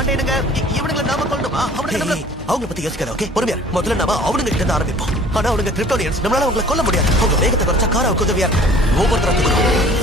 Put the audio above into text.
பாண்டியனுங்க இவனுங்களை நாம கொள்ளணுமா? அவங்கள பத்தி யோசிக்காத. ஓகே, பொறுமையா முதல்ல நாம அவனுங்க கிட்ட இருந்து ஆரம்பிப்போம். ஆனா அவனுங்க கிரிப்டோனியன்ஸ், நம்மளால அவங்களை கொல்ல முடியாது. அவங்க வேகத்தை குறைச்சா காரை உதவியா இருக்கும். ஒவ்வொருத்தரும்